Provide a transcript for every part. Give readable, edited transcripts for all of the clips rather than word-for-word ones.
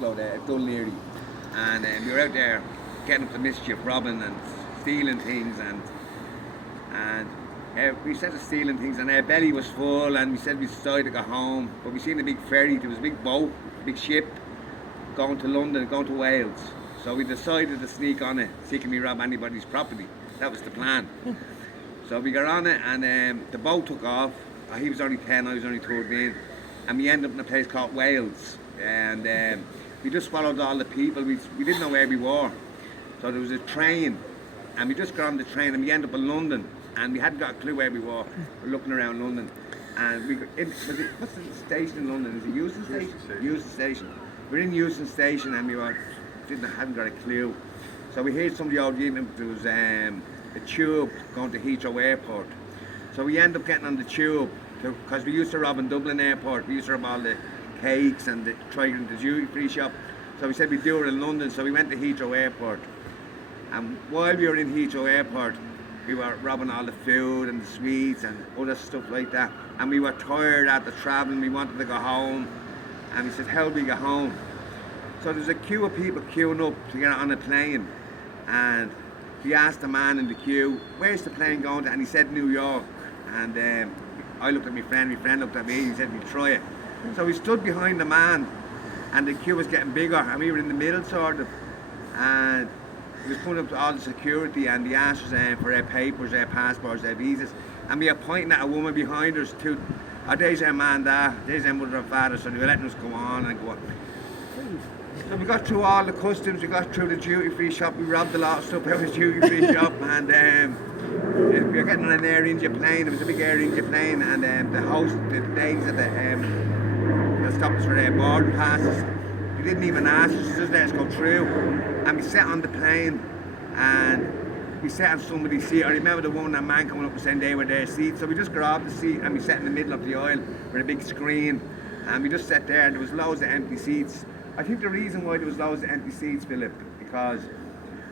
truckload at Dunleary, and we were out there getting up to mischief, robbing and stealing things, and we said of stealing things, and our belly was full, and we said we decided to go home, but we seen a big ferry. There was a big boat, a big ship going to London, going to Wales. So we decided to sneak on it, see can we rob anybody's property. That was the plan. So we got on it, and the boat took off. He was only 10, I was only 13, and we ended up in a place called Wales. And we just followed all the people. We didn't know where we were. So there was a train, and we just got on the train, and we ended up in London. And we hadn't got a clue where we were. We're looking around London, and we got in. What's the station in London? Is it Euston Station? Euston Station. We're in Euston Station, and we hadn't got a clue. So we heard somebody out there. There was a tube going to Heathrow Airport. So we ended up getting on the tube because we used to rob in Dublin Airport. We used to rob all the cakes and the duty-free shop. So we said we'd do it in London. So we went to Heathrow Airport, and while we were in Heathrow Airport, we were robbing all the food and the sweets and other stuff like that. And we were tired after travelling, we wanted to go home. And we said, how do we go home? So there's a queue of people queuing up to get on a plane. And we asked the man in the queue, where's the plane going to? And he said, New York. And I looked at my friend looked at me, he said, we'll try it. So we stood behind the man, and the queue was getting bigger, and we were in the middle sort of. And we was putting up to all the security, and they asked us for our papers, our passports, our visas, and we were pointing at a woman behind us too. Oh, there's our man there, there's our mother and father, so they were letting us go on and go on. So we got through all the customs, we got through the duty-free shop, we robbed a lot of stuff out of the duty-free shop, and we were getting on an Air India plane. It was a big Air India plane, and the ladies at the stopped us for their boarding passes. They didn't even ask us, just let us go through. And we sat on the plane, and we sat on somebody's seat. I remember the woman and man coming up and saying they were their seat. So we just grabbed the seat, and we sat in the middle of the aisle with a big screen, and we just sat there, and there was loads of empty seats. I think the reason why there was loads of empty seats, Philip, because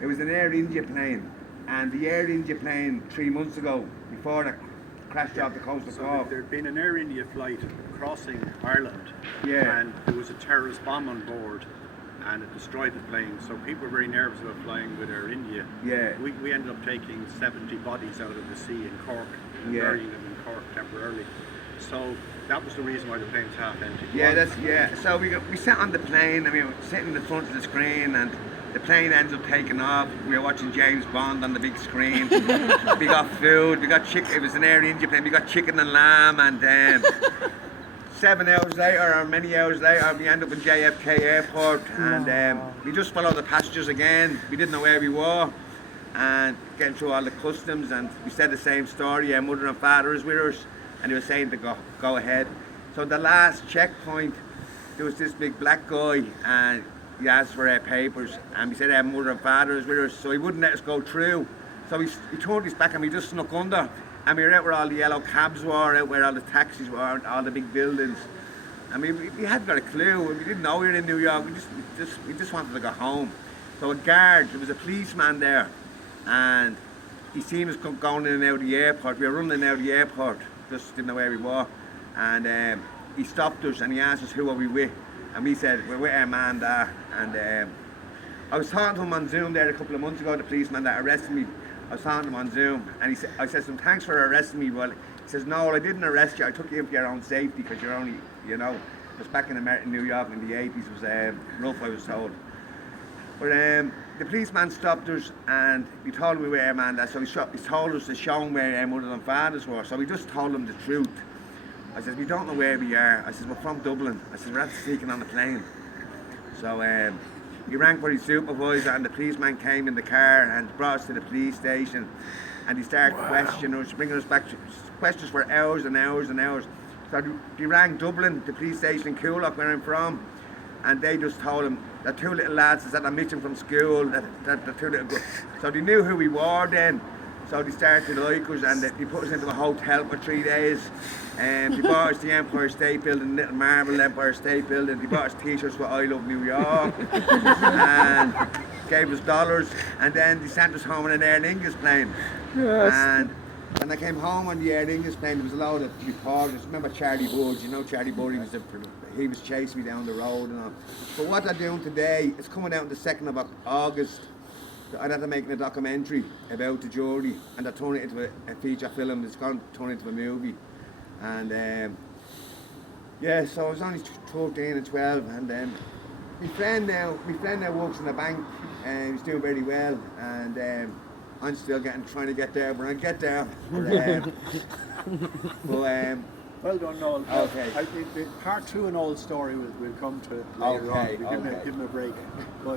it was an Air India plane, and the Air India plane 3 months ago, before that crashed off the coast of Cork. There'd been an Air India flight crossing Ireland, and there was a terrorist bomb on board, and it destroyed the plane. So people were very nervous about flying with Air India. Yeah. We ended up taking 70 bodies out of the sea in Cork and burying them in Cork temporarily. So that was the reason why the plane's half empty. So we sat on the plane, and we were sitting in the front of the screen, and the plane ends up taking off. We were watching James Bond on the big screen. We got food, we got chicken. It was an Air India plane. We got chicken and lamb, and 7 hours later, or many hours later, we ended up in JFK Airport, and we just followed the passengers again. We didn't know where we were, and getting through all the customs, and we said the same story. Our mother and father is with us, and they were saying to go ahead. So the last checkpoint, there was this big black guy, and he asked for our papers, and we said our mother and father is with us, so he wouldn't let us go through. So he turned his back, and we just snuck under, and we were out where all the yellow cabs were, out where all the taxis were, and all the big buildings. I mean, we hadn't got a clue. We didn't know we were in New York. We just wanted to go home. So there was a policeman there, and he seen us going in and out of the airport. We were running out of the airport, just didn't know where we were, and he stopped us, and he asked us who are we with, and we said we're with our man there. And I was talking to him on Zoom there a couple of months ago, the policeman that arrested me. I was talking to him on Zoom, and I said to him, thanks for arresting me. Well, he says, no, I didn't arrest you. I took you in for your own safety, because you're only, because back in New York in the 80s was rough, I was told. But the policeman stopped us, and we told him we were our man there, so he told us to show him where our mothers and fathers were. So we just told him the truth. I said, we don't know where we are. I said, we're from Dublin. I said, we're at sneaking on the plane. So he rang for his supervisor, and the policeman came in the car and brought us to the police station, and he started questioning us, bringing us back to questions for hours and hours and hours. So he rang Dublin, the police station in Coolock, where I'm from, and they just told him that 2 little lads that I missing from school, that the 2 little so they knew who we were then. So they started to like us, and they put us into a hotel for 3 days. They bought us the Empire State Building, Little Marble Empire State Building. They bought us t-shirts with I Love New York, and gave us dollars, and then they sent us home on an Aer Lingus plane. Yes. And when I came home on the Aer Lingus plane, there was a load of reporters. Remember Charlie Budd? You know Charlie Budd? He was the he was chasing me down the road and all. But what they're doing today, it's coming out on the 2nd of August. I'd have to make a documentary about the jury, and they're turning it into a feature film. It's going to turn into a movie. And yeah, so I was only 13 and 12, and my friend now works in the bank, and he's doing very well, and I'm still trying to get there, but I'll get there. But, Well done, Noel. Okay. The part 2 in Noel's story will come to later on. Okay, Give him a break. But